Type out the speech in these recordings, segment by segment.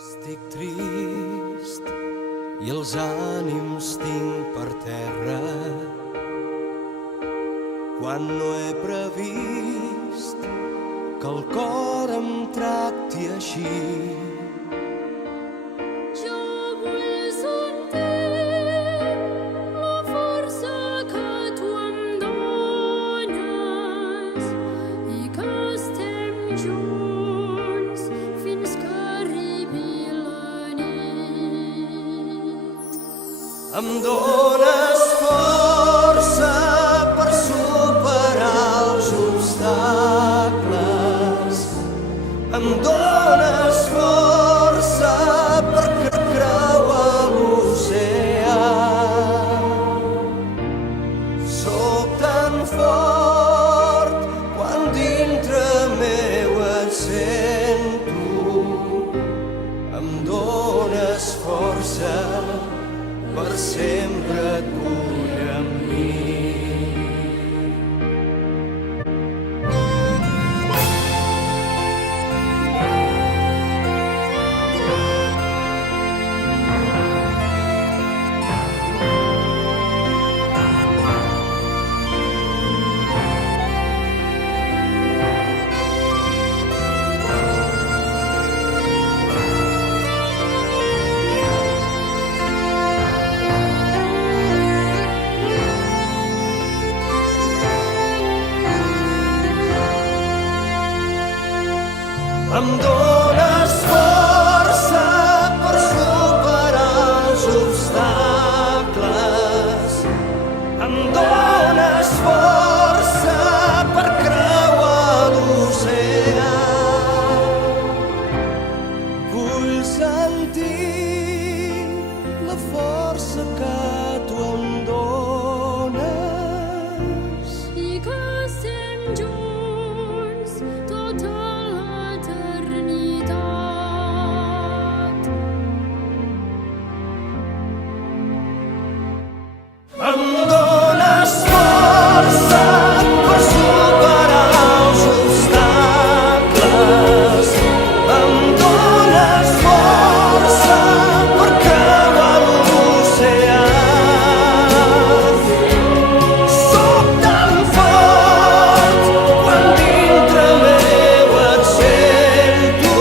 Estic trist i els ànims tinc per terra quan no he previst que el cor em tracti així. Jo vull sentir la força que tu em dones i que estem junts fins que arribi la nit. Em dones força per superar els obstacles. Em dones força per creuar l'oceà. Soc tan fort quan dintre meu et sento. Em dones força per sempre et vull amb mi. Em dones força per superar els obstacles. Em dones força per creuar l'oceà. Vull sentir la força que tu em dones I que estem junts tota l'eternitat. Em dones força per superar els obstacles. Em dones força per creuar l'oceà. Soc tan fort quan dintre meu et sento.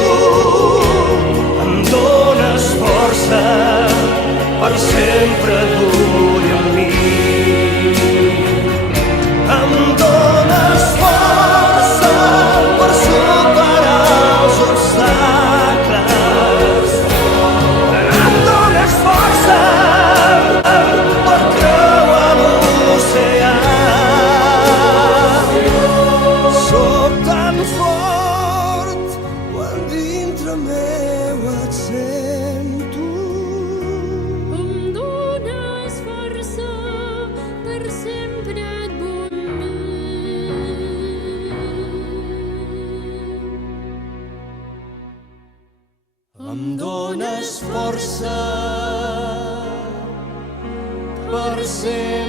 Em dones força per sempre et vull amb mi. Em dones força per superar els obstacles. Em dones força per creuar l'oceà. Soc tan fort quan dintre meu et sento. Em dones força per sempre et vull amb mi. Em dones força per sempre